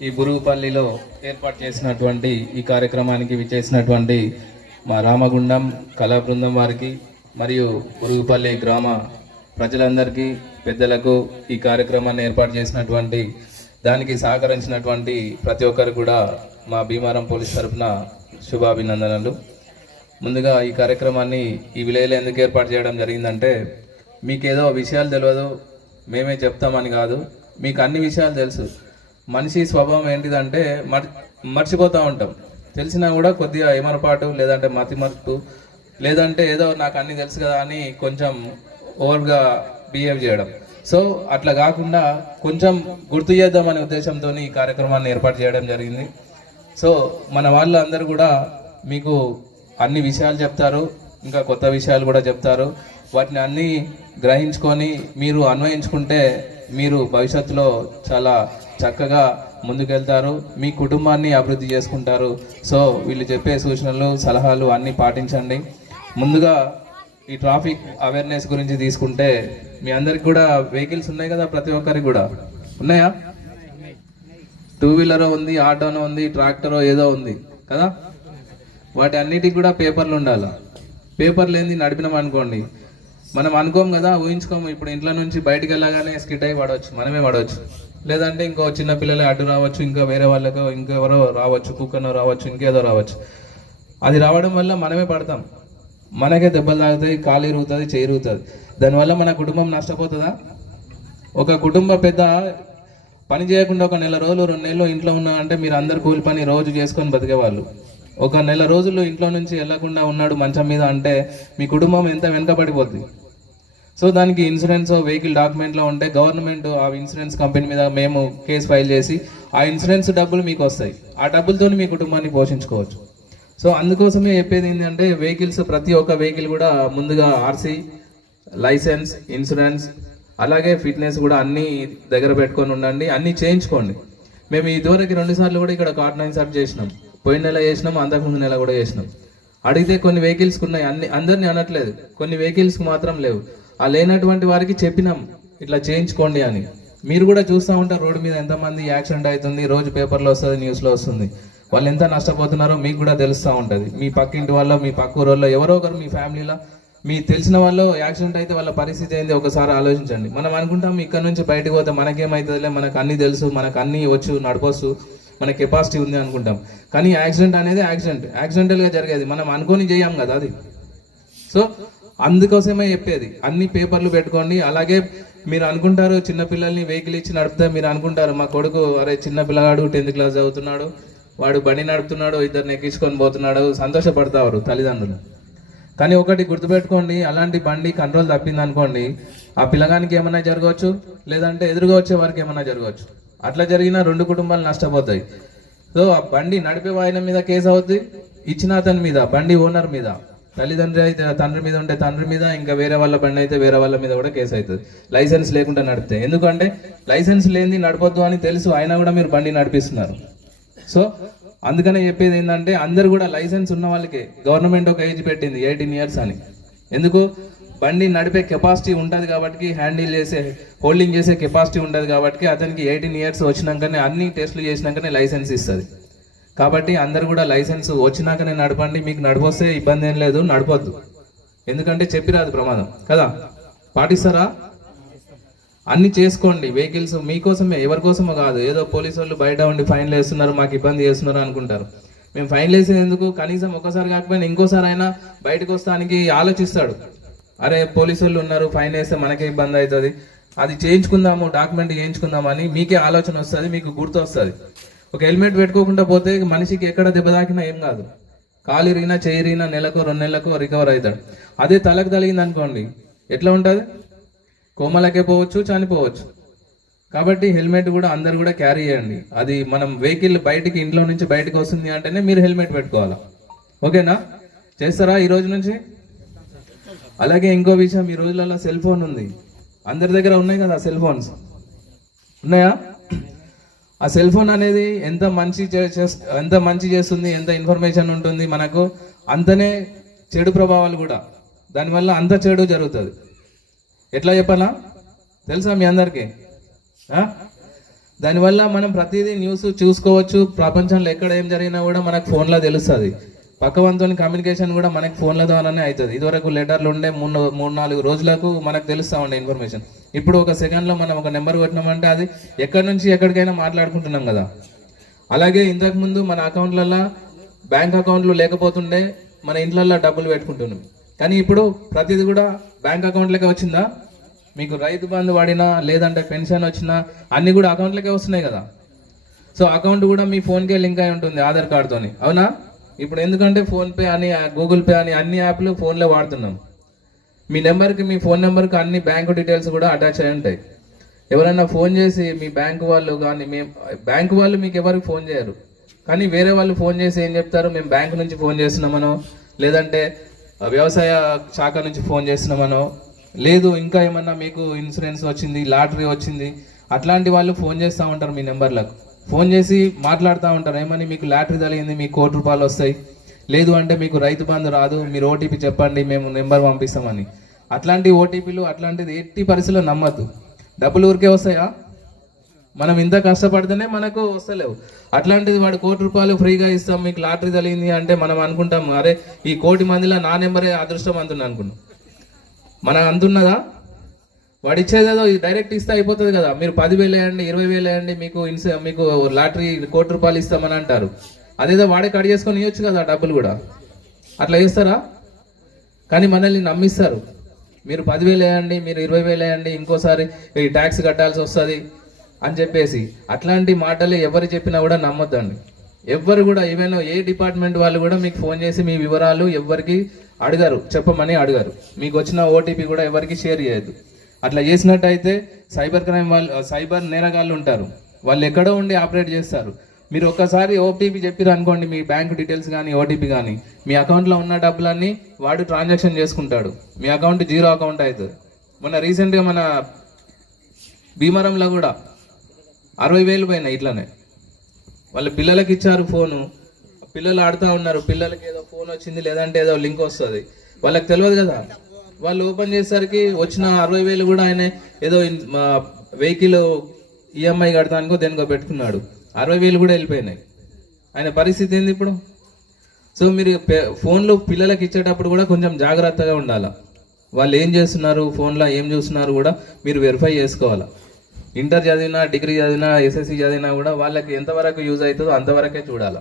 ఈ బురుగుపల్లిలో ఏర్పాటు చేసినటువంటి ఈ కార్యక్రమానికి విచ్చేసినటువంటి మా రామగుండం కళా బృందం వారికి మరియు బురుగుపల్లి గ్రామ ప్రజలందరికీ పెద్దలకు ఈ కార్యక్రమాన్ని ఏర్పాటు చేసినటువంటి దానికి సహకరించినటువంటి ప్రతి ఒక్కరు కూడా మా భీమారం పోలీస్ తరఫున శుభాభినందనలు. ముందుగా ఈ కార్యక్రమాన్ని ఈ విలేజ్లో ఎందుకు ఏర్పాటు చేయడం జరిగిందంటే, మీకేదో విషయాలు తెలియదు మేమే చెప్తామని కాదు, మీకు అన్ని విషయాలు తెలుసు. మనిషి స్వభావం ఏంటిదంటే మర్చిపోతూ ఉంటాం. తెలిసినా కూడా కొద్దిగా ఏమరపాటు, లేదంటే మతిమరుపు, లేదంటే ఏదో నాకు అన్ని తెలుసు కదా అని కొంచెం ఓవర్గా బిహేవ్ చేయడం. సో అట్లా కాకుండా కొంచెం గుర్తు చేద్దామనే ఉద్దేశంతో ఈ కార్యక్రమాన్ని ఏర్పాటు చేయడం జరిగింది. సో మన వాళ్ళు అందరూ కూడా మీకు అన్ని విషయాలు చెప్తారు, ఇంకా కొత్త విషయాలు కూడా చెప్తారు. వాటిని అన్నీ గ్రహించుకొని మీరు అన్వయించుకుంటే మీరు భవిష్యత్తులో చాలా చక్కగా ముందుకెళ్తారు, మీ కుటుంబాన్ని అభివృద్ధి చేసుకుంటారు. సో వీళ్ళు చెప్పే సూచనలు సలహాలు అన్నీ పాటించండి. ముందుగా ఈ ట్రాఫిక్ అవేర్నెస్ గురించి తీసుకుంటే, మీ అందరికి కూడా వెహికల్స్ ఉన్నాయి కదా, ప్రతి ఒక్కరికి కూడా ఉన్నాయా? టూ వీలరో ఉంది, ఆటోనో ఉంది, ట్రాక్టరో ఏదో ఉంది కదా. వాటి అన్నిటికి కూడా పేపర్లు ఉండాలి. పేపర్లు ఏంది నడిపినాం అనుకోండి, మనం అనుకోం కదా, ఊహించుకోము. ఇప్పుడు ఇంట్లో నుంచి బయటికి వెళ్ళగానే స్కిట్ అయి పడవచ్చు, మనమే పడవచ్చు. లేదంటే ఇంకో చిన్న పిల్లలే అడ్డు రావచ్చు, ఇంకా వేరే వాళ్ళకో ఇంకెవరో రావచ్చు, కుక్కనో రావచ్చు, ఇంకేదో రావచ్చు. అది రావడం వల్ల మనమే పడతాం, మనకే దెబ్బలు తాగుతాయి, కాలు ఇరుగుతుంది, చేయి ఇరుగుతుంది. దానివల్ల మన కుటుంబం నష్టపోతుందా? ఒక కుటుంబ పెద్ద పని చేయకుండా ఒక నెల రోజులు 2 నెలలు ఇంట్లో ఉన్నామంటే మీరు అందరు కూలి పని రోజు చేసుకొని బతికేవాళ్ళు. ఒక నెల రోజులు ఇంట్లో నుంచి వెళ్లకుండా ఉన్నాడు మంచం మీద అంటే మీ కుటుంబం ఎంత వెనకబడిపోద్ది. సో దానికి ఇన్సూరెన్స్ వెహికల్ డాక్యుమెంట్లో ఉంటే గవర్నమెంట్ ఆ ఇన్సూరెన్స్ కంపెనీ మీద మేము కేసు ఫైల్ చేసి ఆ ఇన్సూరెన్స్ డబ్బులు మీకు వస్తాయి. ఆ డబ్బులతో మీ కుటుంబాన్ని పోషించుకోవచ్చు. సో అందుకోసమే చెప్పేది ఏంటంటే, వెహికల్స్ ప్రతి ఒక్క వెహికల్ కూడా ముందుగా ఆర్సీ, లైసెన్స్, ఇన్సూరెన్స్, అలాగే ఫిట్నెస్ కూడా అన్నీ దగ్గర పెట్టుకొని ఉండండి, అన్నీ చేయించుకోండి. మేము ఇదివరకు 2 సార్లు కూడా ఇక్కడ కార్డ్ 9 సార్లు చేసినాం. పోయిన నెల చేసినాం, అంతకుముందు నెల కూడా చేసినాం. అడిగితే కొన్ని వెహికల్స్కి ఉన్నాయి, అందరినీ అనట్లేదు, కొన్ని వెహికల్స్కి మాత్రం లేవు. ఆ లేనటువంటి వారికి చెప్పినాం ఇట్లా చేయించుకోండి అని. మీరు కూడా చూస్తూ ఉంటారు రోడ్డు మీద ఎంతమంది యాక్సిడెంట్ అవుతుంది, రోజు పేపర్లో వస్తుంది, న్యూస్లో వస్తుంది. వాళ్ళు ఎంత నష్టపోతున్నారో మీకు కూడా తెలుస్తూ ఉంటుంది. మీ పక్కింటి వాళ్ళు, మీ పక్క ఊళ్ళో ఎవరో ఒకరు మీ ఫ్యామిలీలో మీ తెలిసిన వాళ్ళు యాక్సిడెంట్ అయితే వాళ్ళ పరిస్థితి ఏంది ఒకసారి ఆలోచించండి. మనం అనుకుంటాం ఇక్కడ నుంచి బయటకు పోతే మనకేమవుతుందిలే, మనకు అన్నీ తెలుసు, మనకు అన్నీ వచ్చు, నడపొచ్చు, మన కెపాసిటీ ఉంది అనుకుంటాం. కానీ యాక్సిడెంట్ అనేది యాక్సిడెంటల్గా జరిగేది, మనం అనుకొని చేయం కదా అది. సో అందుకోసమే చెప్పేది, అన్ని పేపర్లు పెట్టుకోండి. అలాగే మీరు అనుకుంటారు చిన్నపిల్లల్ని వెహికల్ ఇచ్చి నడిపితే మీరు అనుకుంటారు మా కొడుకు అరే చిన్న పిల్లగాడు 10th క్లాస్ చదువుతున్నాడు, వాడు బండి నడుపుతున్నాడు, 2 ఎక్కించుకొని పోతున్నాడు, సంతోషపడతారు తల్లిదండ్రులు. కానీ ఒకటి గుర్తుపెట్టుకోండి, అలాంటి బండి కంట్రోల్ తప్పింది అనుకోండి, ఆ పిల్లగానికి ఏమైనా జరగవచ్చు, లేదంటే ఎదురుగా వచ్చే వారికి ఏమైనా జరగవచ్చు. అట్లా జరిగినా 2 కుటుంబాలు నష్టపోతాయి. సో ఆ బండి నడిపే ఆయన మీద కేసు అవుతుంది, ఇచ్చిన అతని మీద, బండి ఓనర్ మీద, తల్లిదండ్రి అయితే తండ్రి మీద ఉంటే తండ్రి మీద, ఇంకా వేరే వాళ్ళ బండి అయితే వేరే వాళ్ళ మీద కూడా కేసు అవుతుంది, లైసెన్స్ లేకుండా నడిపితే. ఎందుకంటే లైసెన్స్ లేనిది నడపొద్దు అని తెలుసు, అయినా కూడా మీరు బండి నడిపిస్తున్నారు. సో అందుకనే చెప్పేది ఏంటంటే, అందరు కూడా లైసెన్స్ ఉన్న వాళ్ళకే గవర్నమెంట్ ఒక ఏజ్ పెట్టింది 18 years అని. ఎందుకు? బండి నడిపే కెపాసిటీ ఉంటుంది కాబట్టి, హోల్డింగ్ చేసే కెపాసిటీ ఉంటుంది కాబట్టి అతనికి 18 years వచ్చినాకనే, అన్ని టెస్టులు చేసినాకనే లైసెన్స్ ఇస్తుంది. కాబట్టి అందరు కూడా లైసెన్స్ వచ్చినాకనే నడపండి. మీకు నడిపొస్తే ఇబ్బంది ఏం లేదు, నడపొద్దు. ఎందుకంటే చెప్పిరాదు ప్రమాదం కదా. పాటిస్తారా? అన్ని చేసుకోండి. వెహికల్స్ మీకోసమే, ఎవరి కోసమో కాదు. ఏదో పోలీసు వాళ్ళు బయట ఉండి ఫైన్లు వేస్తున్నారు, మాకు ఇబ్బంది చేస్తున్నారు అనుకుంటారు. మేము ఫైన్లు వేసేది ఎందుకు? కనీసం ఒకసారి కాకపోయినా ఇంకోసారి అయినా బయటకు వస్తానికి ఆలోచిస్తాడు. అరే పోలీసు వాళ్ళు ఉన్నారు, ఫైన్ వేస్తే మనకే ఇబ్బంది అవుతుంది, అది చేయించుకుందాము, డాక్యుమెంట్ చేయించుకుందామని మీకే ఆలోచన వస్తుంది, మీకు గుర్తు వస్తుంది. ఒక హెల్మెట్ పెట్టుకోకుండా పోతే మనిషికి ఎక్కడ దెబ్బ తాకినా ఏం కాదు, కాలు ఇరిగినా చేయి ఇరిగినా నెలకు 2 నెలలకు రికవర్ అవుతాడు. అదే తలకు తగిలింది అనుకోండి, ఎట్లా ఉంటుంది? కోమలకే పోవచ్చు, చనిపోవచ్చు. కాబట్టి హెల్మెట్ కూడా అందరు కూడా క్యారీ చేయండి. అది మనం వెహికల్ బయటికి, ఇంట్లో నుంచి బయటకు వస్తుంది అంటేనే మీరు హెల్మెట్ పెట్టుకోవాలా. ఓకేనా? చేస్తారా ఈ రోజు నుంచి? అలాగే ఇంకో విషయం, ఈ రోజులలో సెల్ ఫోన్ ఉంది, అందరి దగ్గర ఉన్నాయి కదా సెల్ ఫోన్స్, ఉన్నాయా? ఆ సెల్ ఫోన్ అనేది ఎంత మంచి చేస్తుంది, ఎంత ఇన్ఫర్మేషన్ ఉంటుంది మనకు, అంతనే చెడు ప్రభావాలు కూడా, దానివల్ల అంత చెడు జరుగుతుంది. ఎట్లా చెప్పాలా తెలుసా మీ అందరికీ? దానివల్ల మనం ప్రతిదీ న్యూస్ చూసుకోవచ్చు. ప్రపంచంలో ఎక్కడ ఏం జరిగినా కూడా మనకు ఫోన్లో తెలుస్తుంది. పక్కవంతో కమ్యూనికేషన్ కూడా మనకి ఫోన్ల ద్వారానే అవుతుంది. ఇదివరకు లెటర్లు ఉండే 3-4 రోజులకు మనకు తెలుస్తూ ఉండే ఇన్ఫర్మేషన్. ఇప్పుడు ఒక సెకండ్లో మనం ఒక నెంబర్ కొట్టినామంటే అది ఎక్కడి నుంచి ఎక్కడికైనా మాట్లాడుకుంటున్నాం కదా. అలాగే ఇంతకుముందు మన అకౌంట్లలో బ్యాంక్ అకౌంట్లు లేకపోతుండే మన ఇంట్లల్లో డబ్బులు పెట్టుకుంటున్నాం. కానీ ఇప్పుడు ప్రతిదీ కూడా బ్యాంక్ అకౌంట్లకే వచ్చిందా? మీకు రైతు బంధు పడినా లేదంటే పెన్షన్ వచ్చినా అన్నీ కూడా అకౌంట్లకే వస్తున్నాయి కదా. సో అకౌంట్ కూడా మీ ఫోన్కే లింక్ అయి ఉంటుంది ఆధార్ కార్డుతోని, అవునా? ఇప్పుడు ఎందుకంటే ఫోన్పే అని గూగుల్ పే అని అన్ని యాప్లు ఫోన్లో వాడుతున్నాం. మీ నెంబర్కి మీ ఫోన్ నెంబర్కి అన్ని బ్యాంకు డీటెయిల్స్ కూడా అటాచ్ అయి ఉంటాయి. ఎవరైనా ఫోన్ చేసి మీ బ్యాంకు వాళ్ళు కానీ బ్యాంకు వాళ్ళు మీకు ఎవరికి ఫోన్ చేయరు, కానీ వేరే వాళ్ళు ఫోన్ చేసి ఏం చెప్తారు, మేము బ్యాంకు నుంచి ఫోన్ చేస్తున్నామనో లేదంటే వ్యవసాయ శాఖ నుంచి ఫోన్ చేస్తున్నామనో, లేదు ఇంకా ఏమన్నా మీకు ఇన్సూరెన్స్ వచ్చింది, లాటరీ వచ్చింది, అట్లాంటి వాళ్ళు ఫోన్ చేస్తూ ఉంటారు. మీ నెంబర్లకు ఫోన్ చేసి మాట్లాడుతూ ఉంటారు. ఏమని, మీకు లాటరీ తగిలింది, మీకు ₹1,00,00,000 వస్తాయి, లేదు అంటే మీకు రైతు బంధు రాదు, మీరు ఓటీపీ చెప్పండి, మేము నెంబర్ పంపిస్తామని. అట్లాంటి ఓటీపీలు అట్లాంటిది ఎట్టి పరిస్థితుల్లో నమ్మద్దు. డబ్బులు ఊరికే వస్తాయా? మనం ఇంత కష్టపడితేనే మనకు వస్తలేవు. అట్లాంటిది వాడు ₹1,00,00,000 ఫ్రీగా ఇస్తాం, మీకు లాటరీ తగిలింది అంటే మనం అనుకుంటాం, అరే ఈ 1,00,00,000 మందిలో నా నెంబరే అదృష్టం అంటున్నా అనుకున్నాం. మనం అంతున్నదా? వాడు ఇచ్చేదేదో డైరెక్ట్ ఇస్తే అయిపోతుంది కదా. మీరు 10,000 వేయండి, 20,000 వేయండి, మీకు లాటరీ ₹1,00,00,000 ఇస్తామని అంటారు. అదేదో వాడే కట్ చేసుకొని ఇవ్వచ్చు కదా డబ్బులు కూడా. అట్లా చేస్తారా? కానీ మనల్ని నమ్మిస్తారు. మీరు 10,000 వేయండి, మీరు 20,000 వేయండి, ఇంకోసారి ఈ ట్యాక్స్ కట్టాల్సి వస్తుంది అని చెప్పేసి అట్లాంటి మాటలు ఎవరు చెప్పినా కూడా నమ్మొద్దండి. ఎవ్వరు కూడా, ఈవెన్ ఏ డిపార్ట్మెంట్ వాళ్ళు కూడా మీకు ఫోన్ చేసి మీ వివరాలు ఎవరికి అడగరు, చెప్పమని అడగరు. మీకు వచ్చిన ఓటీపీ కూడా ఎవరికి షేర్ చేయొద్దు. అట్లా చేసినట్టయితే సైబర్ క్రైమ్ వాళ్ళు, సైబర్ నేరగాళ్ళు ఉంటారు, వాళ్ళు ఎక్కడో ఉండి ఆపరేట్ చేస్తారు. మీరు ఒక్కసారి ఓటీపీ చెప్పారు అనుకోండి, మీ బ్యాంక్ డీటెయిల్స్ కానీ ఓటీపీ కానీ, మీ అకౌంట్లో ఉన్న డబ్బులన్నీ వాడు ట్రాన్సాక్షన్ చేసుకుంటాడు. మీ అకౌంట్ జీరో అకౌంట్ అవుతుంది. మొన్న రీసెంట్గా మన భీమవరంలో కూడా 60,000 పోయినాయి ఇట్లానే. వాళ్ళ పిల్లలకి ఇచ్చారు ఫోను, పిల్లలు ఆడుతూ ఉన్నారు, పిల్లలకి ఏదో ఫోన్ వచ్చింది లేదంటే ఏదో లింక్ వస్తుంది, వాళ్ళకి తెలియదు కదా. వాళ్ళు ఓపెన్ చేసేసరికి వచ్చిన 60,000 కూడా ఆయన ఏదో వెహికల్ ఈఎంఐ కడతానికో దేనికో పెట్టుకున్నాడు. 60,000 కూడా వెళ్ళిపోయినాయి. ఆయన పరిస్థితి ఏంది ఇప్పుడు? సో మీరు ఫోన్లు పిల్లలకి ఇచ్చేటప్పుడు కూడా కొంచెం జాగ్రత్తగా ఉండాలి. వాళ్ళు ఏం చేస్తున్నారు, ఫోన్లో ఏం చూస్తున్నారు కూడా మీరు వెరిఫై చేసుకోవాలి. ఇంటర్ చదివినా, డిగ్రీ చదివినా, ఎస్ఎస్సి చదివినా కూడా వాళ్ళకి ఎంతవరకు యూజ్ అవుతుందో అంతవరకే చూడాలి.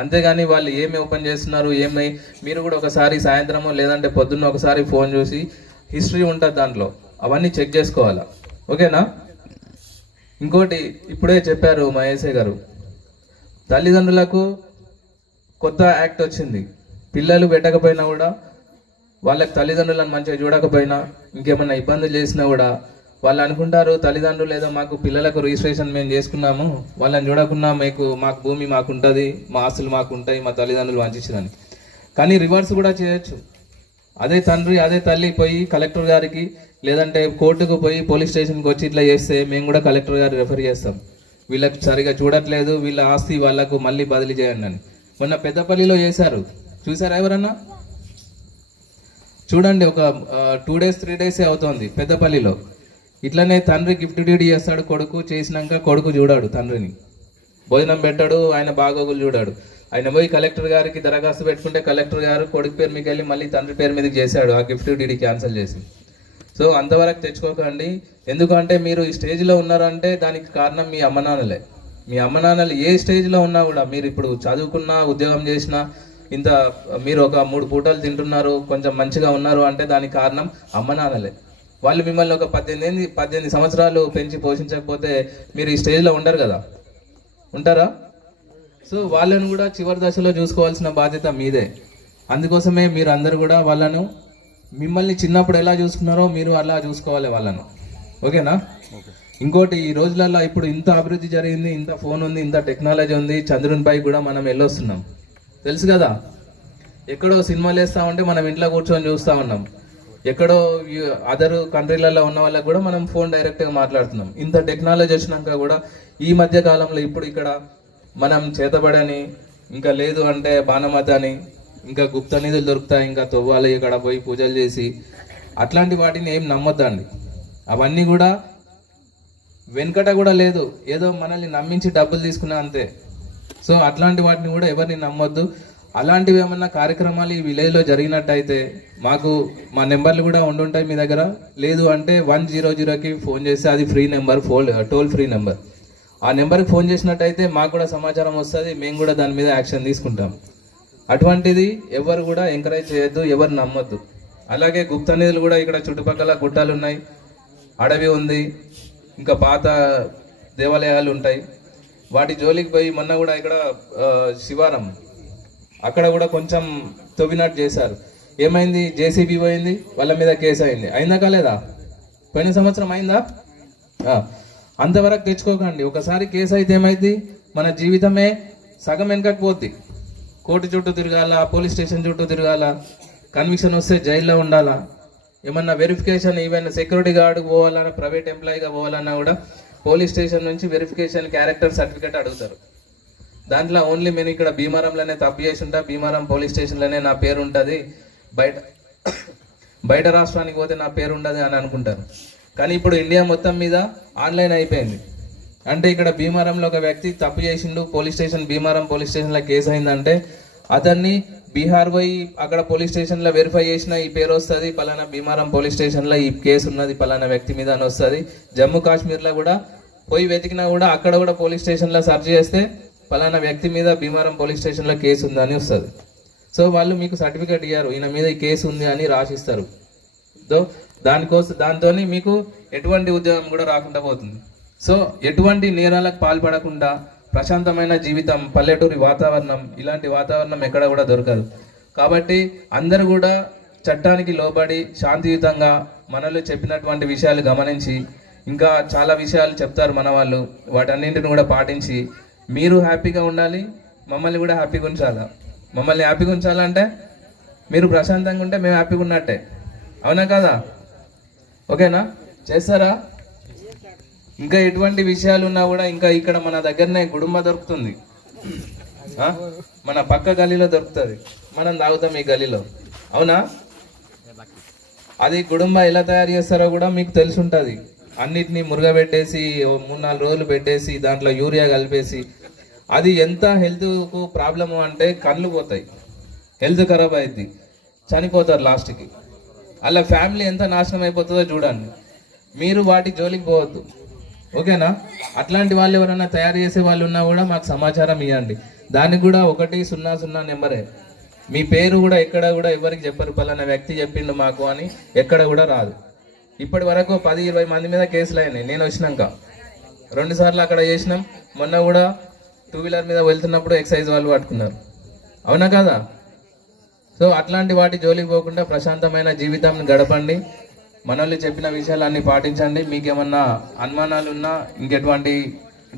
అంతేగాని వాళ్ళు ఏమి ఓపెన్ చేస్తున్నారు ఏమై, మీరు కూడా ఒకసారి సాయంత్రమో లేదంటే పొద్దున్న ఒకసారి ఫోన్ చూసి హిస్టరీ ఉంటుంది దాంట్లో, అవన్నీ చెక్ చేసుకోవాలా. ఓకేనా? ఇంకోటి ఇప్పుడే చెప్పారు మా ఏసే గారు, తల్లిదండ్రులకు కొత్త యాక్ట్ వచ్చింది. పిల్లలు పెట్టకపోయినా కూడా వాళ్ళకి తల్లిదండ్రులను మంచిగా చూడకపోయినా ఇంకేమన్నా ఇబ్బందులు చేసినా కూడా వాళ్ళు అనుకుంటారు, తల్లిదండ్రులు ఏదో మాకు పిల్లలకు రిజిస్ట్రేషన్ మేము చేసుకున్నాము, వాళ్ళని చూడకున్నా మాకు భూమి మాకు ఉంటుంది, మా ఆస్తులు మాకు ఉంటాయి, మా తల్లిదండ్రులు వంచిందని. కానీ రివర్స్ కూడా చేయొచ్చు. అదే తండ్రి అదే తల్లి పోయి కలెక్టర్ గారికి లేదంటే కోర్టుకు పోయి పోలీస్ స్టేషన్కి వచ్చి ఇట్లా చేస్తే మేము కూడా కలెక్టర్ గారు రెఫర్ చేస్తాం, వీళ్ళకి సరిగా చూడట్లేదు, వీళ్ళ ఆస్తి వాళ్ళకు మళ్ళీ బదిలీ చేయండి అని. మొన్న పెద్దపల్లిలో చేశారు, చూసారా ఎవరన్నా? చూడండి, ఒక 2 days 3 days అవుతోంది పెద్దపల్లిలో. ఇట్లనే తండ్రి గిఫ్ట్ డ్యూటీ చేస్తాడు, కొడుకు చేసినాక కొడుకు చూడాడు, తండ్రిని భోజనం పెట్టాడు, ఆయన బాగోగులు చూడాడు. ఆయన పోయి కలెక్టర్ గారికి దరఖాస్తు పెట్టుకుంటే కలెక్టర్ గారు కొడుకు పేరు మీకు వెళ్ళి మళ్ళీ తండ్రి పేరు మీదకి చేశాడు, ఆ గిఫ్ట్ డ్యూటీ క్యాన్సిల్ చేసి. సో అంతవరకు తెచ్చుకోకండి. ఎందుకంటే మీరు ఈ స్టేజ్లో ఉన్నారంటే దానికి కారణం మీ అమ్మ నాన్నలే. మీ అమ్మ నాన్నలు ఏ స్టేజ్లో ఉన్నా కూడా, మీరు ఇప్పుడు చదువుకున్నా ఉద్యోగం చేసినా ఇంత మీరు ఒక 3 పూటలు తింటున్నారు, కొంచెం మంచిగా ఉన్నారు అంటే దానికి కారణం అమ్మ నాన్నలే. వాళ్ళు మిమ్మల్ని ఒక 18 సంవత్సరాలు పెంచి పోషించకపోతే మీరు ఈ స్టేజ్లో ఉండరు కదా, ఉంటారా? సో వాళ్ళను కూడా చివరి దశలో చూసుకోవాల్సిన బాధ్యత మీదే. అందుకోసమే మీరు అందరు కూడా వాళ్ళను, మిమ్మల్ని చిన్నప్పుడు ఎలా చూసుకున్నారో మీరు అలా చూసుకోవాలి వాళ్ళను. ఓకేనా? ఇంకోటి, ఈ రోజులలో ఇప్పుడు ఇంత అభివృద్ధి జరిగింది, ఇంత ఫోన్ ఉంది, ఇంత టెక్నాలజీ ఉంది, చంద్రునిపై కూడా మనం వెళ్ళొస్తున్నాం, తెలుసు కదా. ఎక్కడో సినిమాలు వేస్తా ఉంటే మనం ఇంట్లో కూర్చొని చూస్తూ ఉన్నాం, ఎక్కడో అదర్ కంట్రీలలో ఉన్న వాళ్ళకి కూడా మనం ఫోన్ డైరెక్ట్గా మాట్లాడుతున్నాం. ఇంత టెక్నాలజీ వచ్చినాక కూడా ఈ మధ్య కాలంలో ఇప్పుడు ఇక్కడ మనం చేతబడని, ఇంకా లేదు అంటే బాణమత అని, ఇంకా గుప్త నిధులు దొరుకుతాయి, ఇంకా తవ్వాలి, ఇక్కడ పోయి పూజలు చేసి, అట్లాంటి వాటిని ఏం నమ్మొద్దండి. అవన్నీ కూడా వెనుకట కూడా లేదు, ఏదో మనల్ని నమ్మించి డబ్బులు తీసుకున్నా అంతే. సో అట్లాంటి వాటిని కూడా ఎవరిని నమ్మొద్దు. అలాంటివి ఏమన్నా కార్యక్రమాలు ఈ విలేజ్లో జరిగినట్టయితే మాకు మా నెంబర్లు కూడా ఉండుంటాయి మీ దగ్గర. లేదు అంటే 100కి ఫోన్ చేస్తే అది free number, toll free number. ఆ నెంబర్కి ఫోన్ చేసినట్టయితే మాకు కూడా సమాచారం వస్తుంది, మేము కూడా దాని మీద యాక్షన్ తీసుకుంటాం. అటువంటిది ఎవరు కూడా ఎంకరేజ్ చేయొద్దు, ఎవరు నమ్మొద్దు. అలాగే గుప్త నిధులు కూడా ఇక్కడ చుట్టుపక్కల గుట్టాలు ఉన్నాయి, అడవి ఉంది, ఇంకా పాత దేవాలయాలు ఉంటాయి. వాటి జోలికి పోయి మొన్న కూడా ఇక్కడ శివారం అక్కడ కూడా కొంచెం తవ్వినట్టు చేశారు. ఏమైంది? జేసీబీ పోయింది, వాళ్ళ మీద కేసు అయిందా కాలేదా? పోయిన సంవత్సరం అయిందా? అంతవరకు తెచ్చుకోకండి. ఒకసారి కేసు అయితే ఏమైంది, మన జీవితమే సగం వెనకపోద్ది. కోర్టు చుట్టూ తిరగాల, పోలీస్ స్టేషన్ చుట్టూ తిరగాల, కన్విక్షన్ వస్తే జైల్లో ఉండాలా, ఏమన్నా వెరిఫికేషన్ ఈవెన్ సెక్యూరిటీ గార్డుకు పోవాలన్నా, ప్రైవేట్ ఎంప్లాయీగా పోవాలన్నా కూడా పోలీస్ స్టేషన్ నుంచి వెరిఫికేషన్ క్యారెక్టర్ సర్టిఫికేట్ అడుగుతారు. దాంట్లో ఓన్లీ నేను ఇక్కడ భీమారంలోనే తప్పు చేసి ఉంటా, భీమారం పోలీస్ స్టేషన్లోనే నా పేరు ఉంటుంది, బయట రాష్ట్రానికి పోతే నా పేరు ఉండదు అని అనుకుంటారు. కానీ ఇప్పుడు ఇండియా మొత్తం మీద ఆన్లైన్ అయిపోయింది. అంటే ఇక్కడ భీమారంలో ఒక వ్యక్తి తప్పు చేసిండు, పోలీస్ స్టేషన్ భీమారం పోలీస్ స్టేషన్లో కేసు అయిందంటే అతన్ని బీహార్ పోయి అక్కడ పోలీస్ స్టేషన్లో వెరిఫై చేసిన ఈ పేరు వస్తుంది, పలానా భీమారం పోలీస్ స్టేషన్లో ఈ కేసు ఉన్నది పలానా వ్యక్తి మీద అని వస్తుంది. జమ్మూ కాశ్మీర్లో కూడా పోయి వెతికినా కూడా అక్కడ కూడా పోలీస్ స్టేషన్లో సెర్చ్ చేస్తే పలానా వ్యక్తి మీద భీమారం పోలీస్ స్టేషన్లో కేసు ఉందని వస్తుంది. సో వాళ్ళు మీకు సర్టిఫికేట్ ఇయ్యారు, ఈయన మీద ఈ కేసు ఉంది అని రాసిస్తారు. దాంతో మీకు ఎటువంటి ఉద్యోగం కూడా రాకుండా పోతుంది. సో ఎటువంటి నేరాలకు పాల్పడకుండా ప్రశాంతమైన జీవితం, పల్లెటూరి వాతావరణం, ఇలాంటి వాతావరణం ఎక్కడ కూడా దొరకదు. కాబట్టి అందరూ కూడా చట్టానికి లోబడి శాంతియుతంగా మనలో చెప్పినటువంటి విషయాలు గమనించి, ఇంకా చాలా విషయాలు చెప్తారు మన వాళ్ళు, వాటన్నింటిని కూడా పాటించి మీరు హ్యాపీగా ఉండాలి, మమ్మల్ని కూడా హ్యాపీగా ఉంచాలా. మమ్మల్ని హ్యాపీగా ఉంచాలంటే మీరు ప్రశాంతంగా ఉంటే మేము హ్యాపీగా ఉన్నట్టే, అవునా కదా? ఓకేనా? చేస్తారా? ఇంకా ఎటువంటి విషయాలు ఉన్నా కూడా ఇంకా ఇక్కడ మన దగ్గరనే గుడుంబ దొరుకుతుంది, మన పక్క గలీలో దొరుకుతుంది, మనం తాగుతాం ఈ గలీలో, అవునా? అది గుడుంబ ఎలా తయారు చేస్తారో కూడా మీకు తెలిసి ఉంటుంది. అన్నిటినీ మురుగబెట్టేసి 3-4 రోజులు పెట్టేసి దాంట్లో యూరియా కలిపేసి, అది ఎంత హెల్త్కు ప్రాబ్లము అంటే కళ్ళు పోతాయి, హెల్త్ ఖరాబ్ అయింది, చనిపోతారు లాస్ట్కి. అలా ఫ్యామిలీ ఎంత నాశనం అయిపోతుందో చూడండి. మీరు వాటి జోలికి పోవద్దు, ఓకేనా? అట్లాంటి వాళ్ళు ఎవరైనా తయారు చేసే వాళ్ళు ఉన్నా కూడా మాకు సమాచారం ఇవ్వండి. దానికి కూడా 100 నెంబరే. మీ పేరు కూడా ఎక్కడ కూడా ఎవరికి చెప్పరు, పలానా వ్యక్తి చెప్పిండు మాకు అని ఎక్కడ కూడా రాదు. ఇప్పటి వరకు 10-20 మంది మీద కేసులు అయినాయి. నేను వచ్చినాక 2 సార్లు అక్కడ చేసినాం. మొన్న కూడా 2 వీలర్ మీద వెళ్తున్నప్పుడు ఎక్సైజ్ వాళ్ళు పట్టుకున్నారు, అవునా కదా? సో అట్లాంటి వాటి జోలికి పోకుండా ప్రశాంతమైన జీవితాన్ని గడపండి. మనల్ని చెప్పిన విషయాలన్నీ పాటించండి. మీకు ఏమన్నా అనుమానాలు ఉన్నా, ఇంకెటువంటి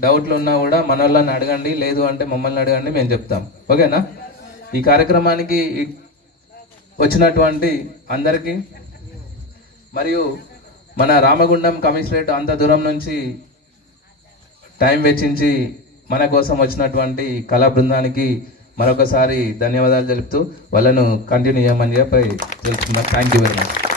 డౌట్లు ఉన్నా కూడా మన వాళ్ళని అడగండి, లేదు అంటే మమ్మల్ని అడగండి, మేము చెప్తాం, ఓకేనా? ఈ కార్యక్రమానికి వచ్చినటువంటి అందరికీ మరియు మన రామగుండం కమిషనరేట్ అంత దూరం నుంచి టైం వెచ్చించి మన కోసం వచ్చినటువంటి కళా బృందానికి మరొకసారి ధన్యవాదాలు తెలుపుతూ వాళ్ళను కంటిన్యూ చేయమని చెప్పి తెలుసుకున్నాం. Thank you very much.